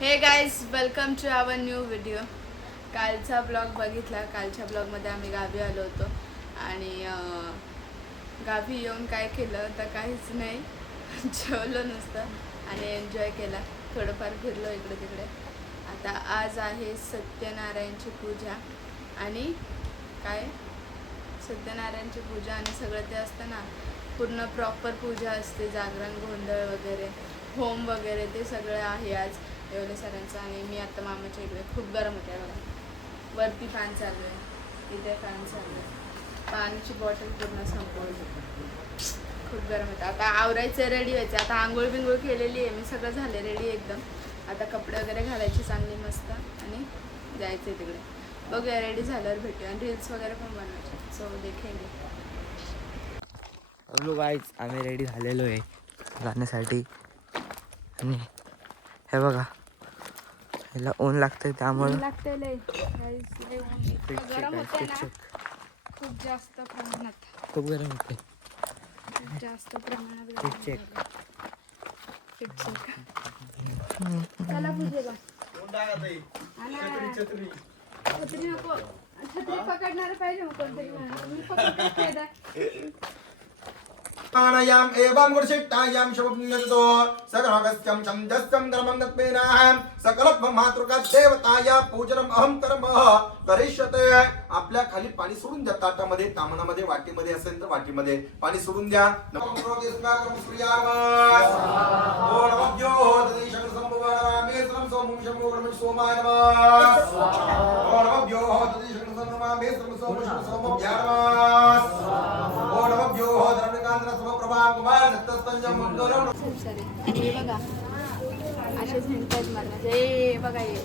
हे guys welcome to our new video. कालचा blog बघितला. कालच्या ब्लॉगमध्ये आम्ही गावी आलो होतो आणि गावी येऊन काय केलं तर काहीच नाही, जेवलो नुसतं आणि एन्जॉय केला. थोडंफार फिरलो इकडे तिकडे. आता आज आहे सत्यनारायणची पूजा आणि काय सत्यनारायणची पूजा आणि सगळं ते असतं ना, पूर्ण प्रॉपर पूजा असते. जागरण, गोंधळ वगैरे, होम वगैरे ते सगळं आहे आज येवले सरांचं. आणि मी आता मामाच्या इकडे. खूप गरम होते बघा. वरती फॅन चालू आहे, इथे फॅन चालू आहे. पाण्याची बॉटल पूर्ण संपवली. खूप गरम होतं. आता आवरायचं, रेडी व्हायचं. आता आंघोळ बिंघोळ केलेली आहे मी, सगळं झालं रेडी एकदम. आता कपडे वगैरे घालायची चांगली मस्त आणि जायचं तिकडे. बघूया, रेडी झाल्यावर भेटूया. आणि रील्स वगैरे पण बनवायचे, सो देखेंगे. हॅलो गाईज, आम्ही रेडी झालेलो आहे जाण्यासाठी. आणि हे बघा, ह्याला ऊन लागतंय त्यामुळे लागतंय लय गरम होते ना, खूप जास्त प्रमाणात. खूप गरम होते, खूप जास्त प्रमाणात. चेक. चला पूजेला. छत्री नको, छत्री पकडणार पाहिजे कोणतरी. मी पकडते. प्राणायाम एवं गुणशिष्टायाम शुभपुण्यतो सकलगस्यं छन्दस्यं धर्मं तत्मेनाहं सकलत्वं मातृका देवताया पूजनम् अहं कर्म करिष्यते. आपल्या खाली पाणी सोडून द्या. ताटामध्ये, तामणामध्ये, वाटीमध्ये असेल तर वाटीमध्ये पाणी सोडून द्या. नमो देवस्माकं सूर्यावास ओ नमोद्यो तदेशं संभवामे सर्वं सोमं शम्भो सोमाय नमः ओ नमोद्यो तदेशं संभवामे सर्वं सोमं सोमभ्यानमः ओ नमोद्यो धर्मकांद्र समप्रभा कुमार दत्तस्तंजं मंगलम. हे बघा, असे झेंडा मारण्याचे. हे बघा, हे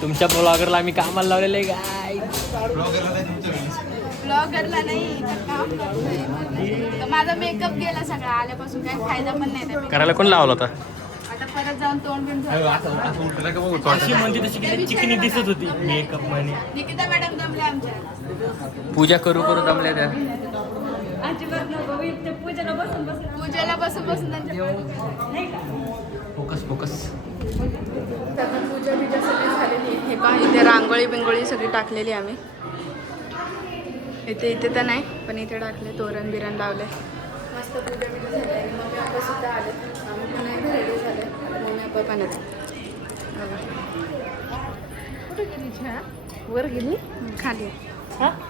तुमच्या ब्लॉगरला आम्ही कामाला लावलेलं आहे गाय. ब्लॉगरला नाही तर काम करतोय. तर माझा मेकअप गेला सगळा, आल्यापासून काही फायदा पण नाही त्या करायला कोण लावला होता? आता परत जाऊन तोंड बिंड चिकनी दिसत होती मेकअप मध्ये. निकिता मॅडम जमल्या आमच्या. पूजा करू करू दमल्या त्या. पूजेला बसून बसून त्यांच्या. Focus focus. त्यात पूजा बिजा सगळी झालेली. हे पहा, इथे रांगोळी बिंगोळी सगळी टाकलेली आम्ही. इथे तर नाही, पण इथे टाकले. तोरण बिरण लावले. मस्त पूजा बिजा झाली. आणि मम्मी पप्पा सुद्धा आले. आम्ही पण एकदा रेडी झाले. मम्मी पप्पा पण आहेत. कुठे गेली छा? वर गेली? खाली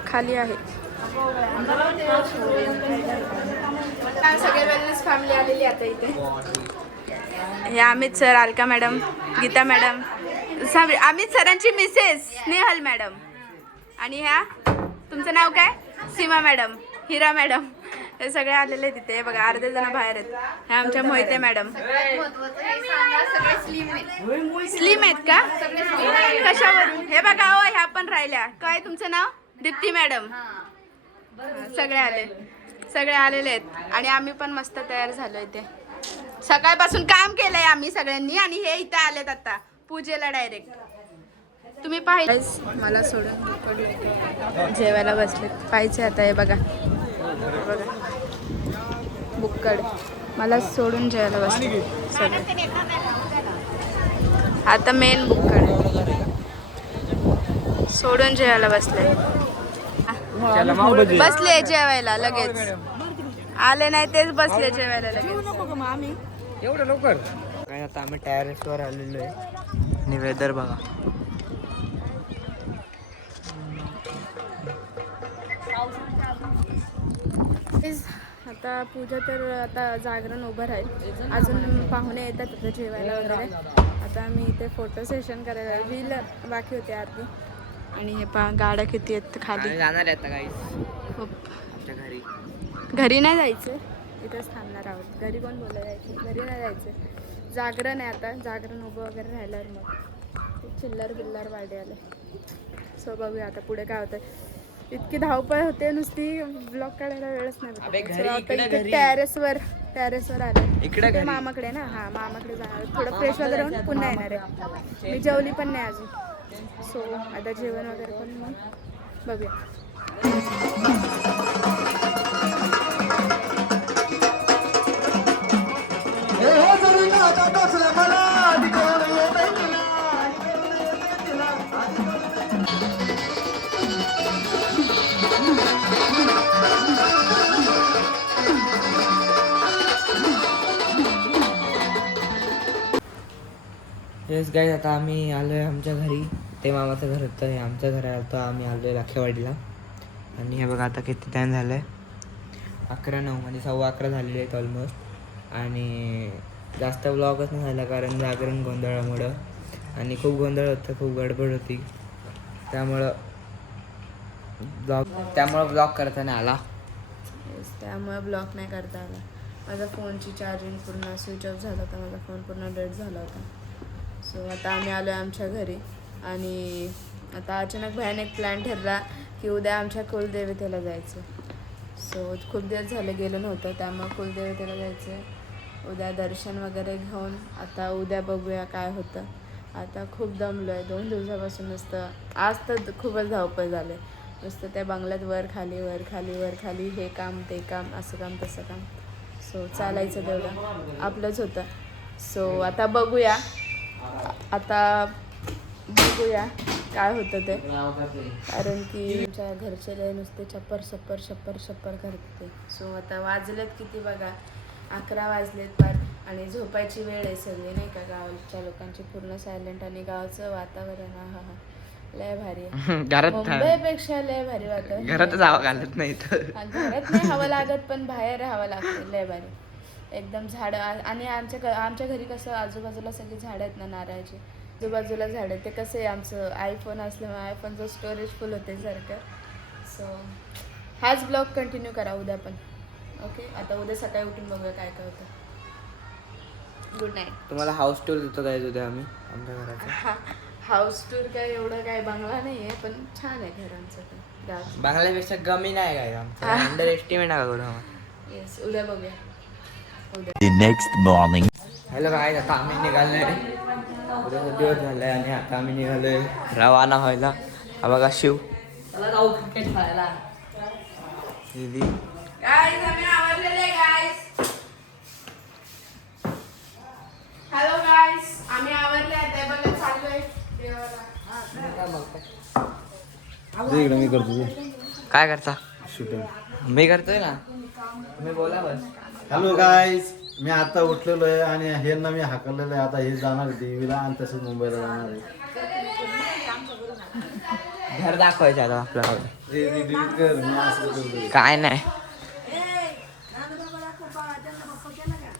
खाली आहे. सगळे वेलनेस फॅमिली आलेली आता इथे. हे Amit sir, Alka madam, Geeta madam, Amit सरांची मिसेस स्नेहल मॅडम. आणि ह्या, तुमचं नाव काय? Seema madam, Heera madam. हे सगळे आलेले तिथे. बघा, अर्धे जण बाहेर आहेत. ह्या आमच्या मोहिते मॅडम. स्लिम आहेत का? कशावरून? हे बघा, हो ह्या पण राहिल्या. काय तुमचं नाव? दीप्ती मॅडम. सगळे आले, सगळे आलेले आहेत. आणि आम्ही पण मस्त तयार झालो इथे. सकाळपासून काम केलंय आम्ही सगळ्यांनी. आणि हे इथे आलेत आता पूजेला डायरेक्ट. तुम्ही पाहिजे. मला सोडून जेवायला बसलेत. पाहिजे आता. हे बघा बघा, बुक्कड मला सोडून जेवायला बसले सगळे. आता मेन बुक्कड सोडून जेवायला बसले. बसले जेवायला लगेच. आले नाही तेच बसले जेवायला लगेच. एवढं लवकर काय? आता आम्ही टेरेसवर आलेलो आहे. आणि वेदर बघा. आता पूजा तर आता जागरण उभं राहील. अजून पाहुणे येतात आता जेवायला वगैरे. आता आम्ही इथे फोटो सेशन करायला. रील बाकी होते आरती. आणि हे पहा, गाड्या किती आहेत खाली. जाणार आहे आता गाईस खूप. आमच्या घरी. घरी नाही जायचं, इथंच थांबणार आहोत. घरी कोण बोललं जायचं? घरी नाही जायचं. जागरण आहे आता. जागरण उभं वगैरे राहिल्यावर मग चिल्लर बिल्लर वाढे आले. सो बघूया आता पुढे काय होतं. इतकी धावपळ होते नुसती, ब्लॉग काढायला वेळच नाही. टेरेसवर आले. इकडे मामाकडे ना. हा, मामाकडे जाणार. थोडं फ्रेश वगैरे होऊन पुन्हा येणार आहे. मी जेवली पण नाही अजून. सो आता जेवण वगैरे पण मग बघूया. हे येस गाईज, आता आम्ही आलो आहे आमच्या घरी. ते मामाचं घर होतं, हे आमचं घर आहे. आता आम्ही आलो आहे लाखेवाडीला. आणि हे बघा आता किती टाईम झालं आहे, 11:09 म्हणजे 11:15 झालेले आहेत ऑलमोस्ट. आणि जास्त ब्लॉगच नाही झाला कारण जागरण गोंधळामुळं, आणि खूप गोंधळ होतं, खूप गडबड होती, त्यामुळं ब्लॉग करता नाही आला. त्यामुळे ब्लॉक नाही करता आला. माझ्या फोनची चार्जिंग पूर्ण स्विच ऑफ झाला होता, माझा फोन पूर्ण डेड झाला होता. सो आता आम्ही आलो आहे आमच्या घरी. आणि आता अचानक भयानक प्लॅन ठरला की उद्या आमच्या कुलदेवतेला जायचं. सो खूप दिवस झाले गेलो नव्हतं, त्यामुळे कुलदेवतेला जायचं. उद्या दर्शन वगैरे घेऊन आता उद्या बघूया काय होतं. आता खूप दमलो आहे 2 दिवसापासून. नुसतं आज तर खूपच धावपळ झाले. नुसतं त्या बंगल्यात वर खाली वर खाली वर खाली, हे काम ते काम, असं काम तसं काम. सो चालायचं तेवढं आपलंच होतं. सो आता बघूया काय होतं ते. कारण की आमच्या घरचे लय नुसते छप्पर छप्पर छप्पर छप्पर करते. सो आता वाजलेत किती बघा, 11 वाजलेत पार. आणि झोपायची वेळ आहे सगळी, नाही का. गावाच्या लोकांची पूर्ण सायलेंट, आणि गावचं वातावरण हा लय भारी आहे. मुंबईपेक्षा लय भारी वातावरण. घरातच हवा घालत नाही घरात नाही हवं लागत, पण बाहेर हवं लागतं. लय भारी एकदम झाडं. आणि आमच्या घरी कसं आजूबाजूला सगळी झाडं आहेत ना, नारळाची. आजूबाजूला झाडं, ते कसं आहे, आमचं आयफोन असल्यामुळे आयफोनचं स्टोरेज फुल होते सारखं. सो हाच ब्लॉग कंटिन्यू करा उद्या पण. ओके, आता उद्या सकाळी उठून बघूया काय काय होतं. Good night. तुम्हाला हाऊस टूर देतो काय उद्या आम्ही आमच्या घराचा. हाऊस टूर काय एवढं काय बंगला नाही आहे, पण छान आहे घरांचं पण. गाव बांगल्यापेक्षा कमी नाही काय आमचं, अंडर एस्टिमेट नका करू आम्हाला. येस, उद्या बघूया. The next morning. हॅलो काय, आता आम्ही निघालोय, उद्याचा दिवस झालाय आणि आता आम्ही निघालोय रवाना व्हायला. हा बघा शिव, दीदी. गाईज आम्ही आवरलेले गाईज. हॅलो गाईज, आम्ही आवरले आता. बघा चाललोय देवाला. मी करतो काय करता? शूटिंग. मी करतोय ना, तुम्ही बोला बस. हॅलो गाईज, मी आता उठलेलो आहे आणि हे ना मी हाकललेलं आहे. आता हे जाणार देवीला आणि तसंच मुंबईला जाणार आहे. घर दाखवायचं आता आपल्याला. मी असं करतोय. काय नाही.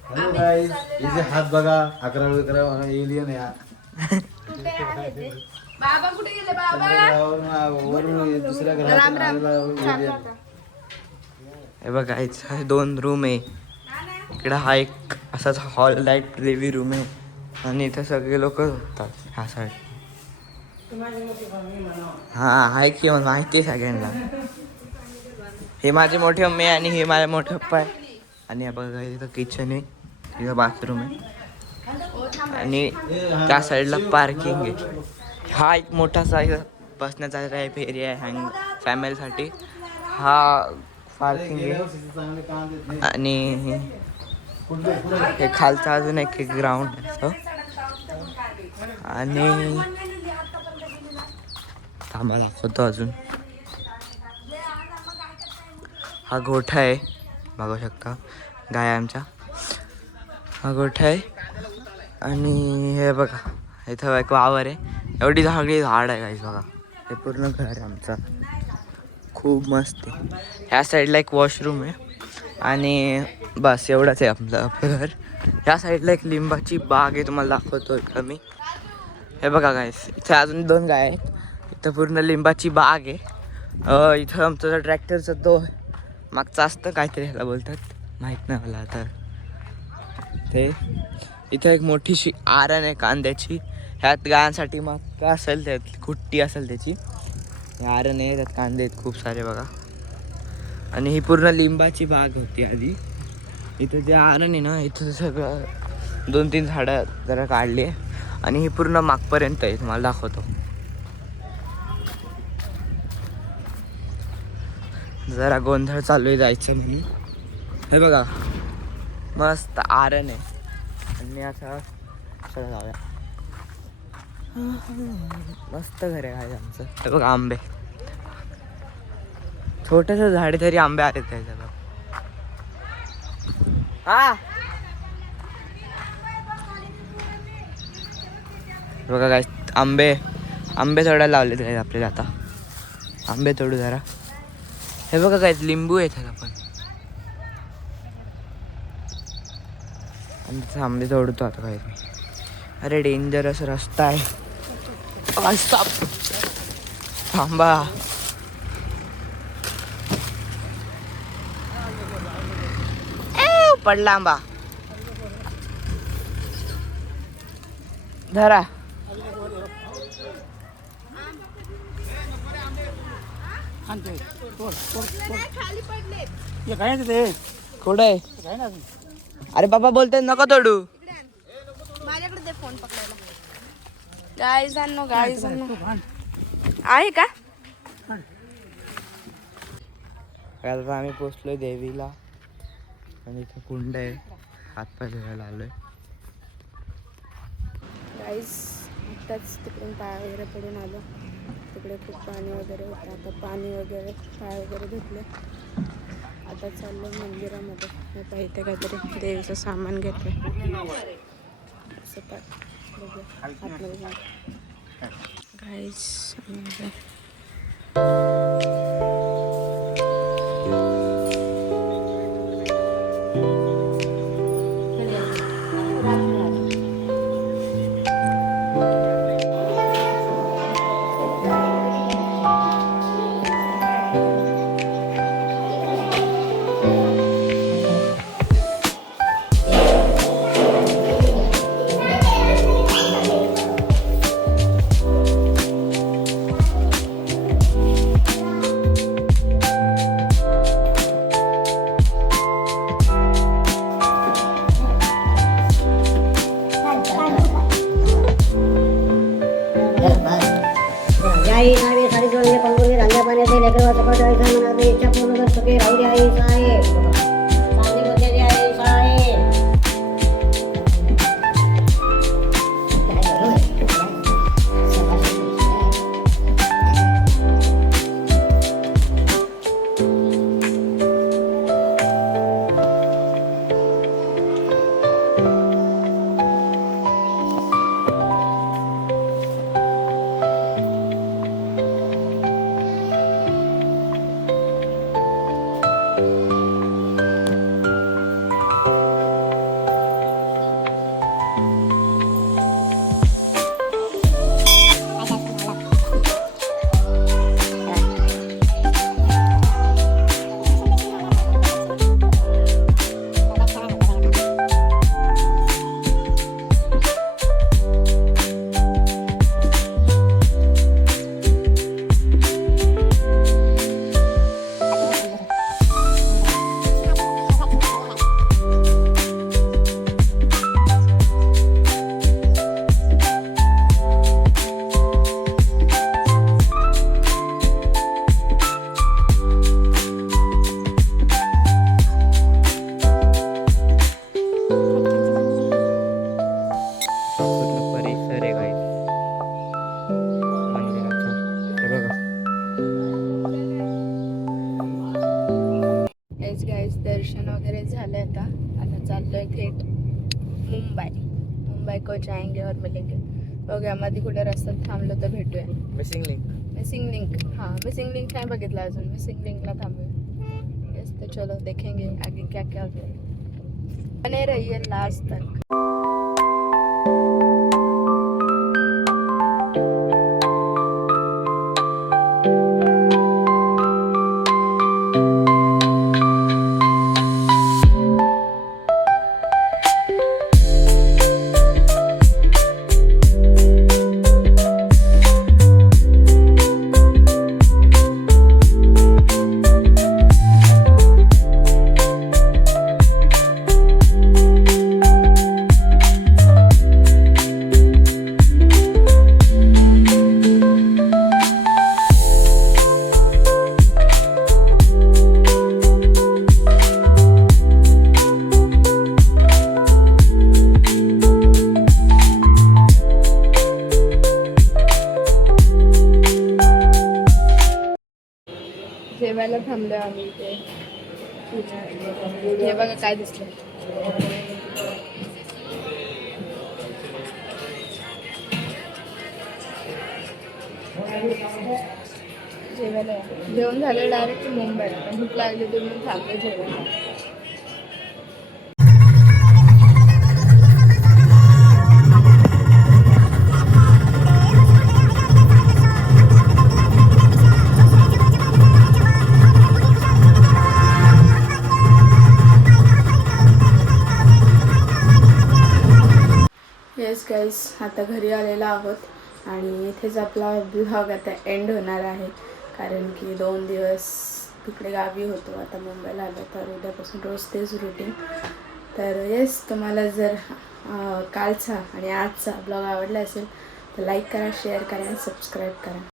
हॅलो गाईज, हे जे हात बघा 11 एलियन आहे. बाबा कुठे गेले बाबा? वरून दुसऱ्या घरात आलेला alien. हे बघा, इथं 2 रूम आहे. इकडं हा एक असाच हॉल लाईट लिव्हिंग रूम आहे, आणि इथं सगळे लोक झोपतात ह्या साईड. हां आहे की माहिती आहे सगळ्यांना. हे माझे मोठे मम्मी आणि हे माझे मोठे पप्पा आहे. आणि बघा इथं किचन आहे, इथं बाथरूम आहे, आणि त्या साईडला पार्किंग आहे. हा एक मोठासा बसण्याचा एरिया आहे हँग फॅमिलीसाठी. हा पार्किंग आहे, आणि हे खालचं अजून एक ग्राउंड असं. आणि थांबा दाखवतो अजून. हा गोठा आहे, बघू शकता गाय आमच्या. हा गोठा आहे, आणि हे बघा इथं एक वावर आहे. एवढी सगळी झाड आहे गाईस बघा. हे पूर्ण घर आहे आमचं, खूप मस्त आहे. ह्या साईडला एक वॉशरूम आहे, आणि बस एवढंच आहे आपलं घर. ह्या साईडला एक लिंबाची बाग आहे, तुम्हाला दाखवतो इकडं मी. हे बघा गाईस, इथं अजून 2 गाय आहेत. इथं पूर्ण लिंबाची बाग आहे. इथं आमचं ट्रॅक्टरचं तो मागचं असतं काहीतरी, ह्याला बोलतात, माहीत नाही मला आता ते. इथं एक मोठीशी आरण आहे कांद्याची. ह्यात गायांसाठी मग काय असेल त्यात कुट्टी असेल त्याची. आरण आहे, त्यात कांदे आहेत खूप सारे बघा. आणि ही पूर्ण लिंबाची बाग होती आधी. इथं जे आरण आहे ना, इथं सगळं 2-3 झाडं जरा काढली आहे, आणि ही पूर्ण मागपर्यंत आहे. तुम्हाला दाखवतो, जरा गोंधळ चालू आहे जायचं म्हणून. हे बघा मस्त आरण आहे, आणि आता चला जाऊया. मस्त घर आहे आमचं. हे बघ आंबे, छोटस झाड तरी आंबे आले त्याच्यात. हा बघा काय आंबे तोडायला लावले काय आपल्याला. आता आंबे तोडू जरा. हे बघा काय लिंबू येतात आपण. आणि आंबे तोडतो आता काय. अरे डेंजरस रस्ता आहे. थांबा. पडला आंबा. धरा. कुठे? अरे बाबा बोलते नको तोडू. माझ्याकडे दे फोन पकडायला. गाईजांनो आहे का? आता आम्ही पोचलोय देवीला आणि इथे कुंड आहे. हातपाय धुवायला आलोय. गाईज आत्ताच तिकडून पाय वगैरे पडून आलो. तिकडे खूप पाणी वगैरे होतं. आता पाणी वगैरे पाय वगैरे धुतले. आता चाललो मंदिरामध्ये. मी पाहिजे काहीतरी देवीचं सामान घेतलं. असं पाय बघूया आतमध्ये जाऊ. गाईज आई नावे साडी जोडले पंगुली रांग्या पाण्याचे लेकर वाचपाट व्हायचा मनात इच्छा पूर्ण कर सके राहू दे आई साहेब चांगली होते दे आई साहेब. दर्शन वगैरे झालं. आता चाललोय थेट मुंबई को जाएंगे और मिलेंगे. बघूया मध्ये कुठे रस्त्यात थांबलो तर भेटूया. Missing link. Missing link. हाँ मिसिंग लिंक नाही बघितला अजून. मिसिंग लिंकला थांबूया. यस तो चलो देखेंगे आगे क्या क्या होता है. बने रहिए लास्ट तक. थांबलो आम्ही इथे. हे बघा काय दिसलं. जेवायला या. जेवण झालं डायरेक्ट मुंबईला. भूक लागली तुम्ही थांबले जेवायला. येस गाईस, आता घरी आलेलो आहोत आणि इथेच आपला ब्लॉग आता एंड होणार आहे. कारण की 2 दिवस तिकडे गावी होतो, आता मुंबईला आलो, तर उद्यापासून रोज तेच रुटीन. तर येस, तुम्हाला जर कालचा आणि आजचा ब्लॉग आवडला असेल तर लाईक करा, शेअर करा आणि सबस्क्राईब करा.